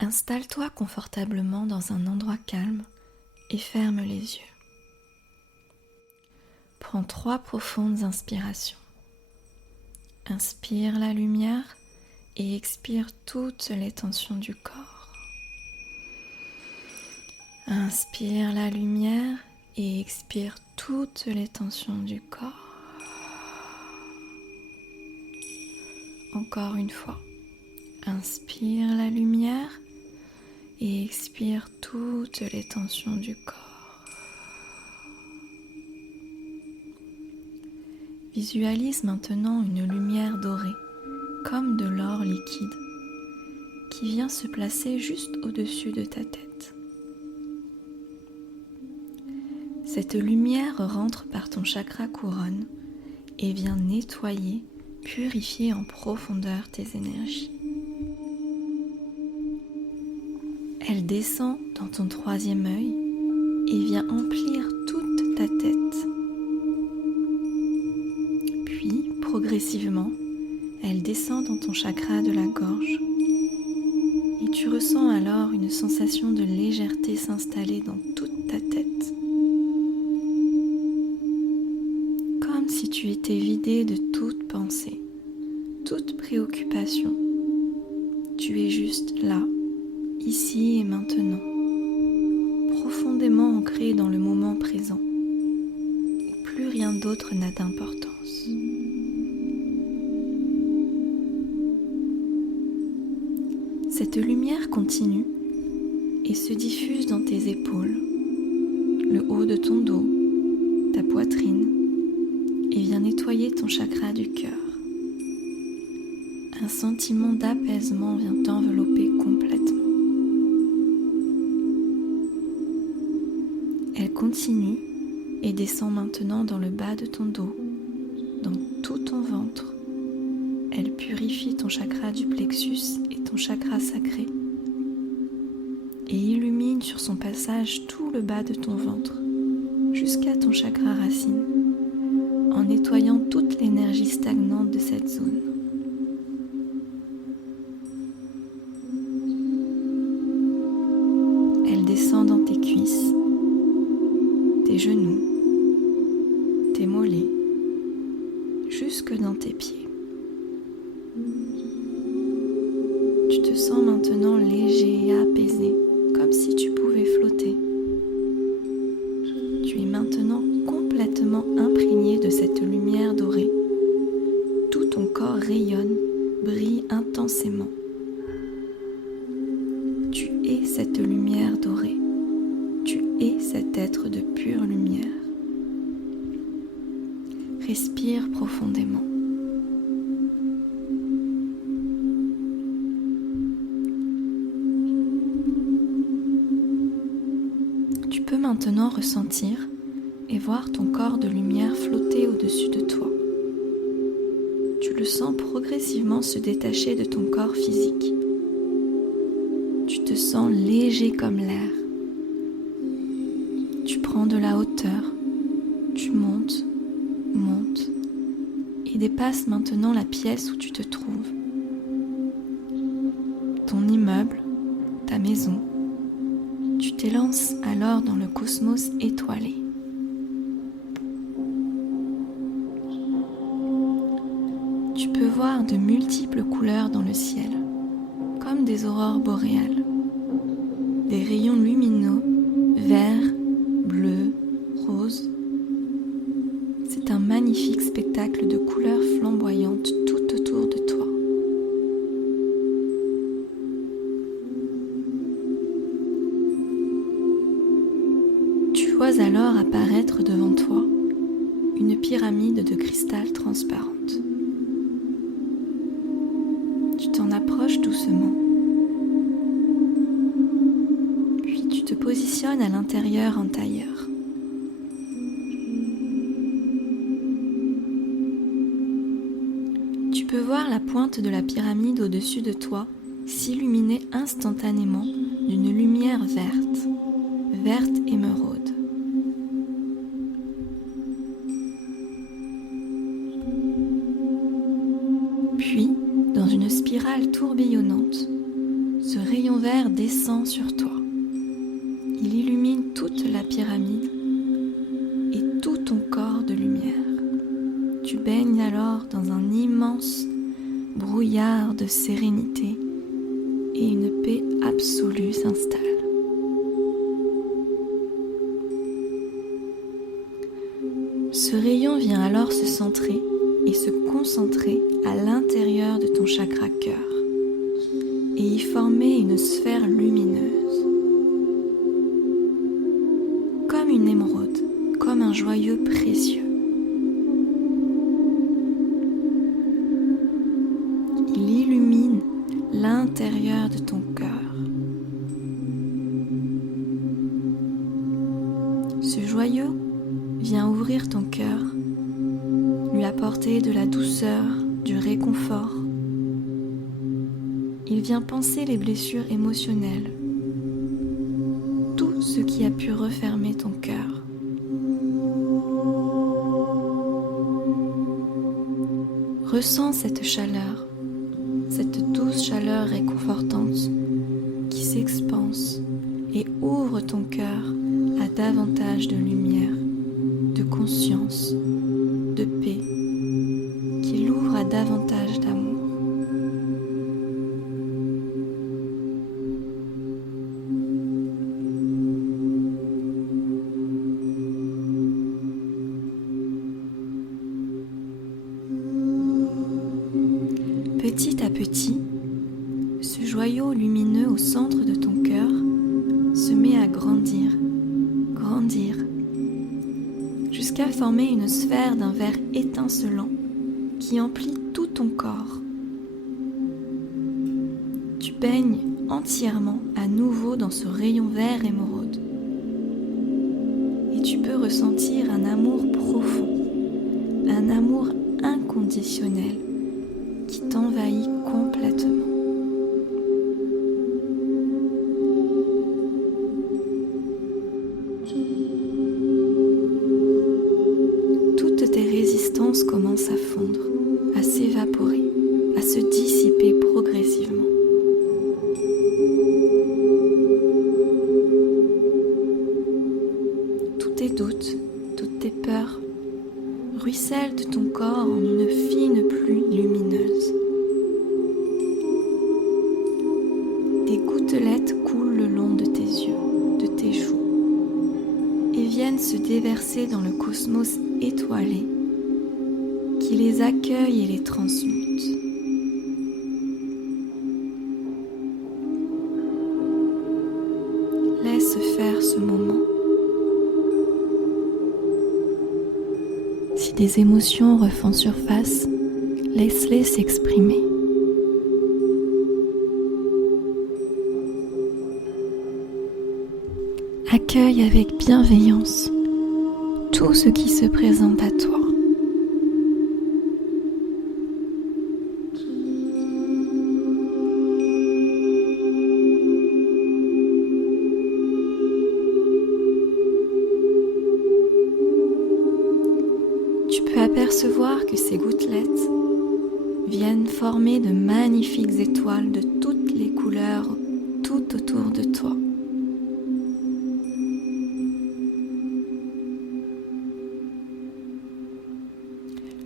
Installe-toi confortablement dans un endroit calme et ferme les yeux. Prends 3 profondes inspirations. Inspire la lumière et expire toutes les tensions du corps. Inspire la lumière et expire toutes les tensions du corps. Encore une fois. Inspire la lumière et expire toutes les tensions du corps. Visualise maintenant une lumière dorée, comme de l'or liquide, qui vient se placer juste au-dessus de ta tête. Cette lumière rentre par ton chakra couronne et vient nettoyer, purifier en profondeur tes énergies. Elle descend dans ton 3e œil et vient emplir toute ta tête. Puis, progressivement, elle descend dans ton chakra de la gorge et tu ressens alors une sensation de légèreté s'installer dans toute ta tête. Comme si tu étais vidé de toute pensée, toute préoccupation. Tu es juste là, ici et maintenant, profondément ancré dans le moment présent, où plus rien d'autre n'a d'importance. Cette lumière continue et se diffuse dans tes épaules, le haut de ton dos, ta poitrine, et vient nettoyer ton chakra du cœur. Un sentiment d'apaisement vient t'envelopper complètement. Elle continue et descend maintenant dans le bas de ton dos, dans tout ton ventre. Elle purifie ton chakra du plexus et ton chakra sacré et illumine sur son passage tout le bas de ton ventre jusqu'à ton chakra racine en nettoyant toute l'énergie stagnante de cette zone. Elle descend dans tes cuisses, tes genoux, tes mollets, jusque dans tes pieds. Tu te sens maintenant léger et apaisé, comme si tu pouvais flotter. Tu es maintenant complètement imprégné de cette lumière dorée. Tout ton corps rayonne, brille intensément. Tu es cette lumière dorée. Tu es cet être de pure lumière. Respire profondément. Tu peux maintenant ressentir et voir ton corps de lumière flotter au-dessus de toi. Tu le sens progressivement se détacher de ton corps physique. Tu te sens léger comme l'air. Tu prends de la hauteur, tu montes et dépasses maintenant la pièce où tu te trouves. Ton immeuble, ta maison. Tu t'élances alors dans le cosmos étoilé. Tu peux voir de multiples couleurs dans le ciel, comme des aurores boréales, des rayons lumineux, verts, bleus, roses. C'est un magnifique spectacle de couleurs flamboyantes tout autour de toi. Tu vois alors apparaître devant toi une pyramide de cristal transparente. Tu t'en approches doucement. Puis tu te positionnes à l'intérieur en tailleur. Tu peux voir la pointe de la pyramide au-dessus de toi s'illuminer instantanément d'une lumière verte émeraude. Puis, dans une spirale tourbillonnante, ce rayon rayon vert descend sur toi. Il illumine toute la pyramide et tout ton corps de lumière. Tu baignes alors dans un immense brouillard de sérénité et une paix absolue s'installe. Ce rayon vient alors se centrer et se concentrer à l'intérieur de ton chakra cœur et y former une sphère lumineuse. Comme une émeraude, comme un joyau précieux. Il illumine l'intérieur de ton cœur. Ce joyau vient ouvrir ton cœur, lui apporter de la douceur, du réconfort. Il vient panser les blessures émotionnelles, tout ce qui a pu refermer ton cœur. Ressens cette chaleur, cette douce chaleur réconfortante qui s'expanse et ouvre ton cœur à davantage de lumière, de conscience, de paix, qui l'ouvre à davantage d'amour. Petit à petit, ce joyau lumineux au centre de ton cœur se met à grandir, jusqu'à former une sphère d'un vert étincelant qui emplit tout ton corps. Tu baignes entièrement à nouveau dans ce rayon vert émeraude et tu peux ressentir un amour profond, un amour inconditionnel qui t'envahit complètement. Toutes tes résistances commencent à fondre, à s'évaporer, à se dissiper progressivement. Tous tes doutes, toutes tes peurs ruissellent de ton corps en une fine pluie lumineuse. Des gouttelettes coulent le long de tes yeux, de tes joues, et viennent se déverser dans le cosmos étoilé qui les accueille et les transmute. Laisse faire ce moment. Si des émotions refont surface, laisse-les s'exprimer. Accueille avec bienveillance tout ce qui se présente à toi. Tu peux apercevoir que ces gouttelettes viennent former de magnifiques étoiles de toutes les couleurs tout autour de toi.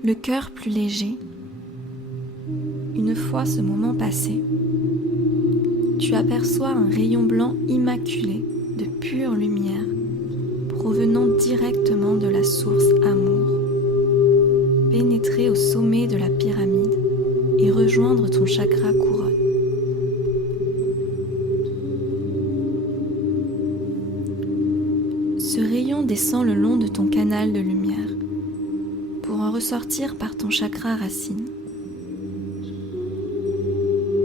Le cœur plus léger. Une fois ce moment passé, tu aperçois un rayon blanc immaculé de pure lumière provenant directement de la source amour, pénétrer au sommet de la pyramide et rejoindre ton chakra couronne. Ce rayon descend le long de ton canal de lumière pour en ressortir par ton chakra racine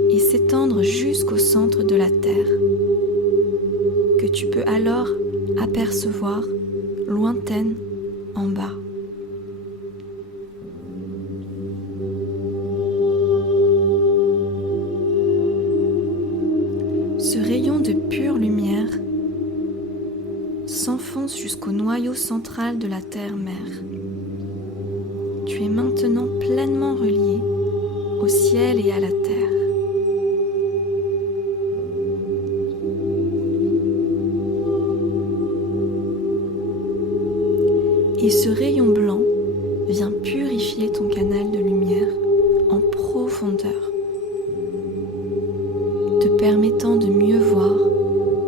et s'étendre jusqu'au centre de la Terre, que tu peux alors apercevoir lointaine en bas. Ce rayon de pure lumière s'enfonce jusqu'au noyau central de la Terre-Mère. Tu es maintenant pleinement relié au ciel et à la terre. Et ce rayon blanc vient purifier ton canal de lumière en profondeur, te permettant de mieux voir,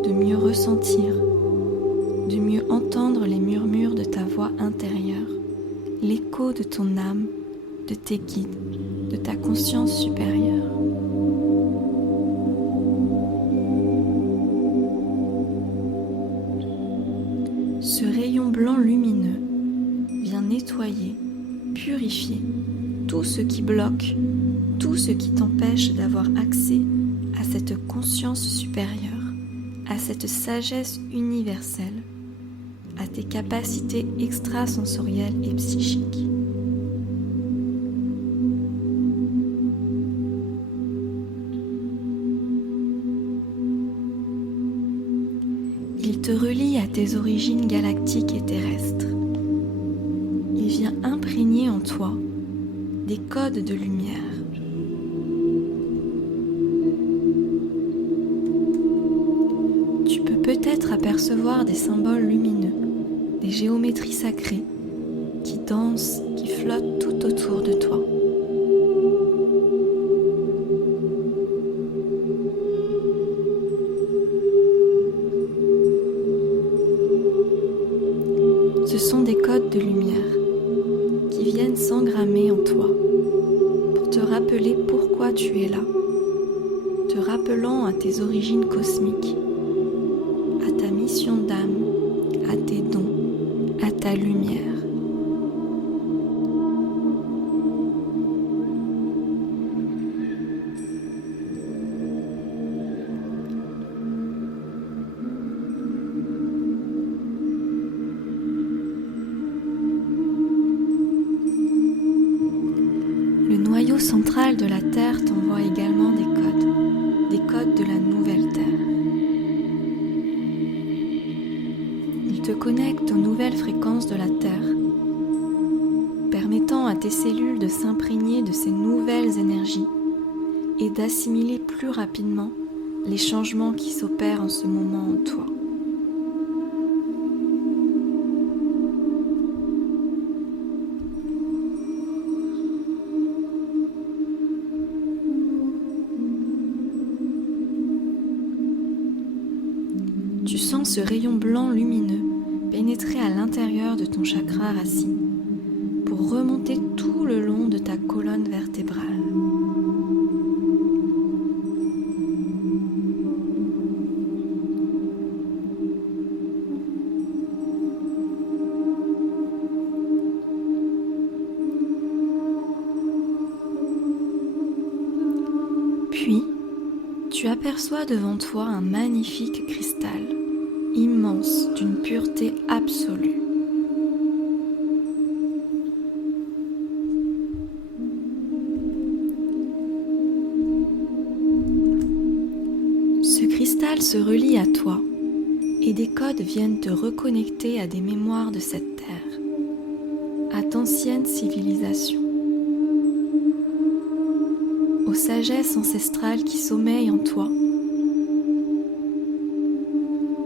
de mieux ressentir, de mieux entendre les murmures de ta voix intérieure, l'écho de ton âme, de tes guides, de ta conscience supérieure. Ce rayon blanc lumineux vient nettoyer, purifier tout ce qui bloque, tout ce qui t'empêche d'avoir accès à cette conscience supérieure, à cette sagesse universelle, à tes capacités extrasensorielles et psychiques. Il te relie à tes origines galactiques et terrestres. Il vient imprégner en toi des codes de lumière. Tu peux peut-être apercevoir des symboles lumineux, des géométries sacrées qui dansent, qui flottent tout autour de toi. Ce sont des codes de lumière qui viennent s'engrammer en toi pour te rappeler pourquoi tu es là, te rappelant à tes origines cosmiques, à ta mission d'âme, à tes dons, à ta lumière. Le noyau central de la Terre t'envoie également des codes de la nouvelle Terre. Il te connecte aux nouvelles fréquences de la Terre, permettant à tes cellules de s'imprégner de ces nouvelles énergies et d'assimiler plus rapidement les changements qui s'opèrent en ce moment en toi. Tu sens ce rayon blanc lumineux pénétrer à l'intérieur de ton chakra racine pour remonter tout le long de ta colonne vertébrale. Puis, tu aperçois devant toi un magnifique cristal, immense, d'une pureté absolue. Ce cristal se relie à toi et des codes viennent te reconnecter à des mémoires de cette terre, à d'anciennes civilisations, aux sagesses ancestrales qui sommeillent en toi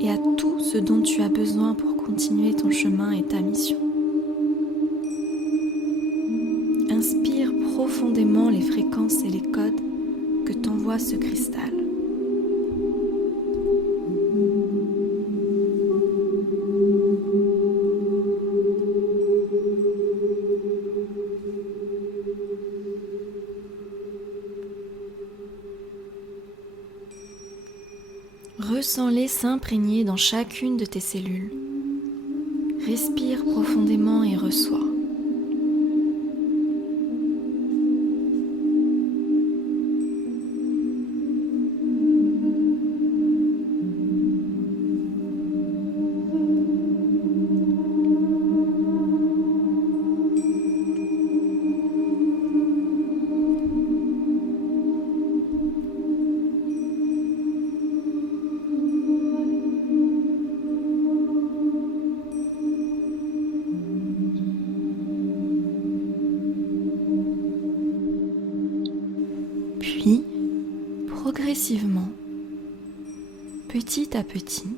et à tout ce dont tu as besoin pour continuer ton chemin et ta mission. Inspire profondément les fréquences et les codes que t'envoie ce cristal. Ressens-les s'imprégner dans chacune de tes cellules. Respire profondément et reçois. Puis, progressivement, petit à petit,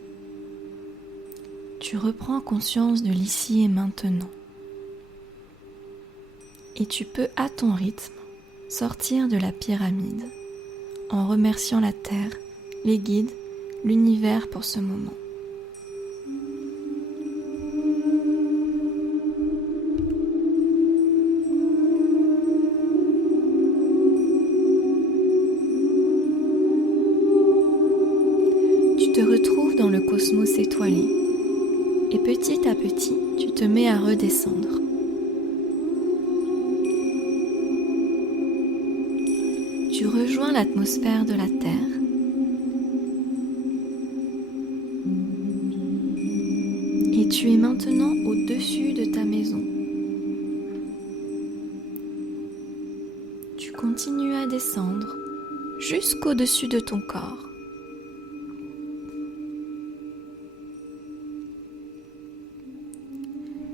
Tu reprends conscience de l'ici et maintenant. Et tu peux, à ton rythme, sortir de la pyramide en remerciant la Terre, les guides, l'univers pour ce moment. Tu te retrouves dans le cosmos étoilé et petit à petit, tu te mets à redescendre. Tu rejoins l'atmosphère de la Terre. Et tu es maintenant au-dessus de ta maison. Tu continues à descendre jusqu'au-dessus de ton corps.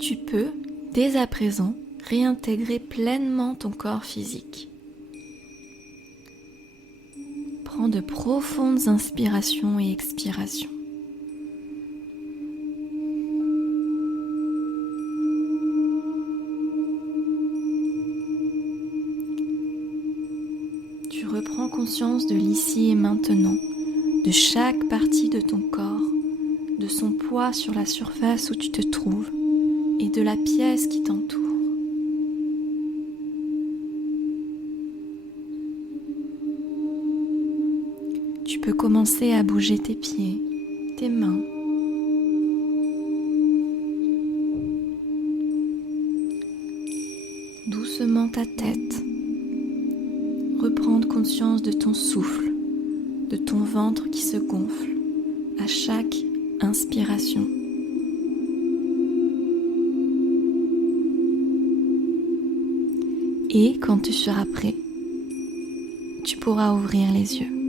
Tu peux, dès à présent, réintégrer pleinement ton corps physique. Prends de profondes inspirations et expirations. Tu reprends conscience de l'ici et maintenant, de chaque partie de ton corps, de son poids sur la surface où tu te trouves et de la pièce qui t'entoure. Tu peux commencer à bouger tes pieds, tes mains. Doucement ta tête. Reprendre conscience de ton souffle, de ton ventre qui se gonfle à chaque inspiration. Et quand tu seras prêt, tu pourras ouvrir les yeux.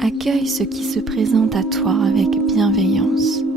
Accueille ce qui se présente à toi avec bienveillance.